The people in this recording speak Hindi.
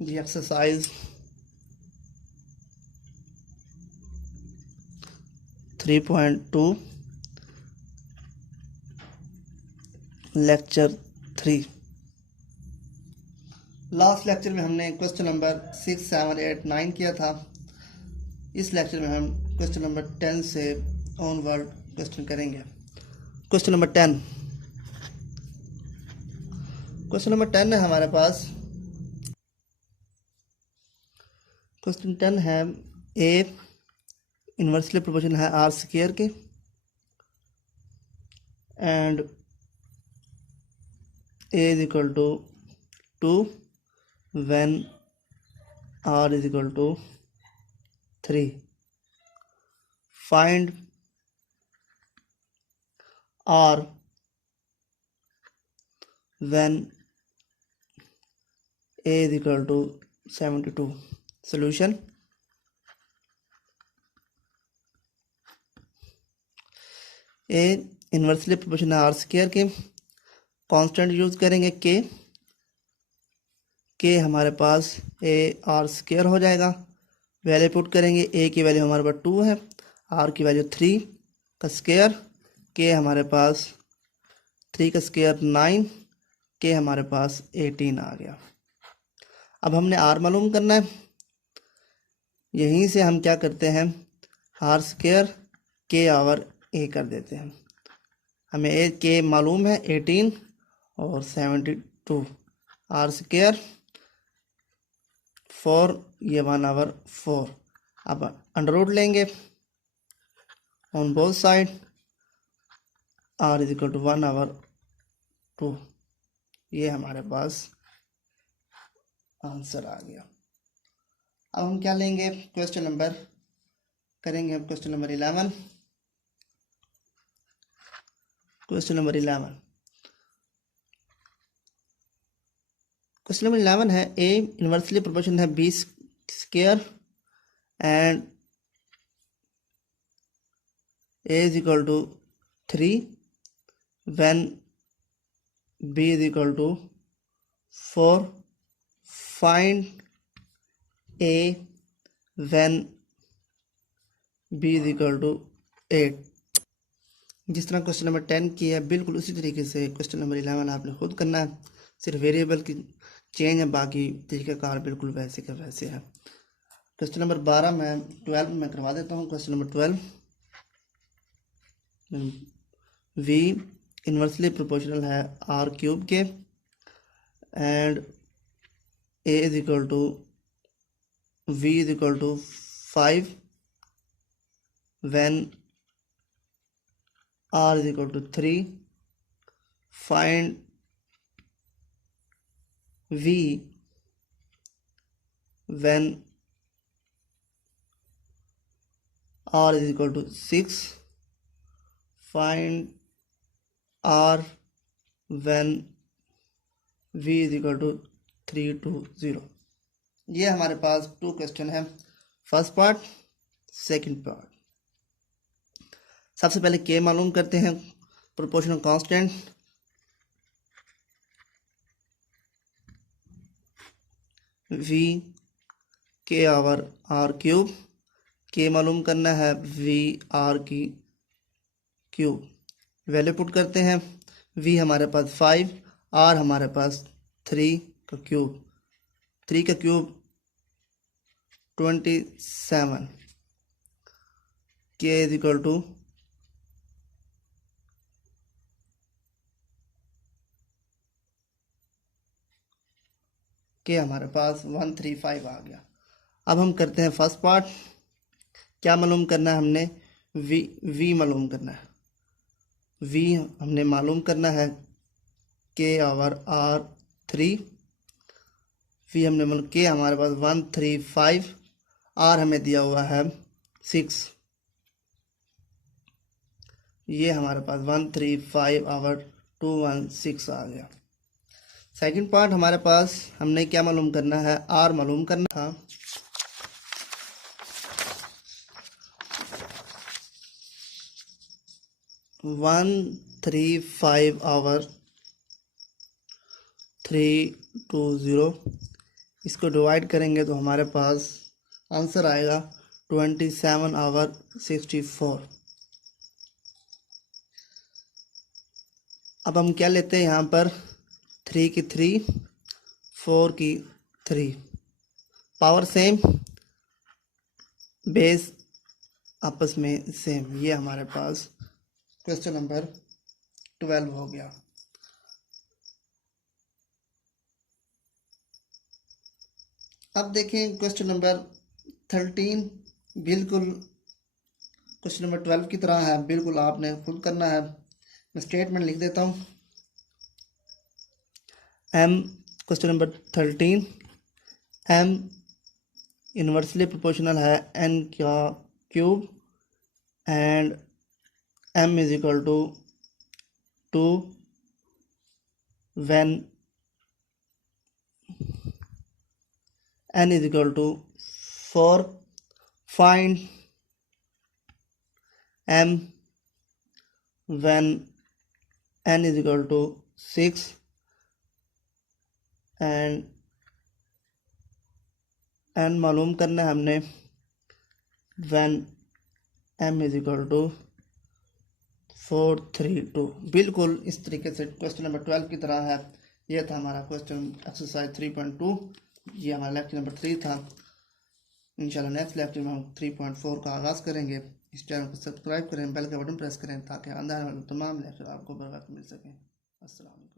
The exercise 3.2 lecture 3। Last lecture में हमने क्वेश्चन नंबर 6, 7, 8, 9 किया था। इस लेक्चर में हम क्वेश्चन नंबर 10 से ऑनवर्ड क्वेश्चन करेंगे। क्वेश्चन नंबर 10 है हमारे पास। क्वेश्चन 10 है ए इन्वर्सली प्रोपोर्शनल है आर स्क्वायर के and a is equal to 2 when r is equal to 3. Find r when a is equal to 72. Solution: a inversely proportional r square के कांस्टेंट यूज करेंगे के हमारे पास ए आर स्क्वायर हो जाएगा। वैल्यू पुट करेंगे, ए की वैल्यू हमारे पास 2 है, आर की वैल्यू 3 का स्क्वायर, के हमारे पास 3 का स्क्वायर 9, के हमारे पास 18 आ गया। अब हमने आर मालूम करना है। यहीं से हम क्या करते हैं, आर स्क्वायर के आवर ए कर देते हैं। हमें ए के मालूम है 18 और 72, आर स्क्वायर 4, ये 1/4। अब अंडर रूट लेंगे on both side, r is equal to 1/2। ये हमारे पास आंसर आ गया। अब हम क्या लेंगे, क्वेश्चन नंबर करेंगे हम क्वेश्चन नंबर 11। क्वेश्चन नंबर 11 है ए इन्वर्सली प्रोपोर्शनल है b square and a is equal to 3 when b is equal to 4। Find a when b is equal to 8। जिस तरह क्वेश्चन नंबर 10 की है, बिल्कुल उसी तरीके से क्वेश्चन नंबर 11 आपने खुद करना है। सिर्फ वेरिएबल की चेंज है, बाकी तरीक़ाकार बिल्कुल वैसे का वैसे है। क्वेश्चन नंबर 12 में करवा देता हूँ। Question number 12, v inversely proportional है आर क्यूब के and a is equal to v is equal to 5 when r is equal to 3. Find v when r is equal to 6. Find r when v is equal to 3 to 0. ये हमारे पास 2 क्वेश्चन है। First part, second part. सबसे पहले के मालूम करते हैं, प्रोपोर्शनल कांस्टेंट। वी के आवर आर क्यूब, के मालूम करना है वी आर की क्यूब। वैल्यू पुट करते हैं, वी हमारे पास 5, आर हमारे पास 3 का क्यूब। 3 का क्यूब 27, के इज इक्वल टू के हमारे पास 135 आ गया। अब हम करते हैं फर्स्ट पार्ट। क्या मालूम करना है हमने, वी मालूम करना है। वी हमने मालूम करना है के आवर आर 3, वी हमने मालूम के हमारे पास 135, आर हमें दिया हुआ है 6। ये हमारे पास 135/216 आ गया। सेकंड पार्ट हमारे पास हमने क्या मालूम करना है, आर मालूम करना था। 135/320 इसको डिवाइड करेंगे तो हमारे पास आंसर आएगा 27 आवर 64। अब हम क्या लेते हैं यहाँ पर 3 की 3, 4 की 3, पावर सेम, बेस आपस में सेम। ये हमारे पास क्वेश्चन नंबर 12 हो गया। अब देखें क्वेश्चन नंबर 13, बिल्कुल क्वेश्चन नंबर 12 की तरह है, बिल्कुल आपने खुद करना है। मैं स्टेटमेंट लिख देता हूँ। m, question number 13, m inversely proportional है n का cube and m is equal to 2 when n is equal to 4. Find m when n is equal to 6 and n मालूम करना है हमने when m is equal to 4, 3, 2। बिल्कुल इस तरीके से क्वेश्चन नंबर 12 की तरह है। यह था हमारा क्वेश्चन एक्सरसाइज 3.2। ये हमारा लेक्चर नंबर 3 था। इंशाल्लाह नेक्स्ट लेक्चर में हम 3.4 का आगाज़ करेंगे। इस चैनल को सब्सक्राइब करें, बेल का बटन प्रेस करें ताकि आने वाले तमाम लेक्चर आपको बर वक्त मिल सकें। अस्सलाम।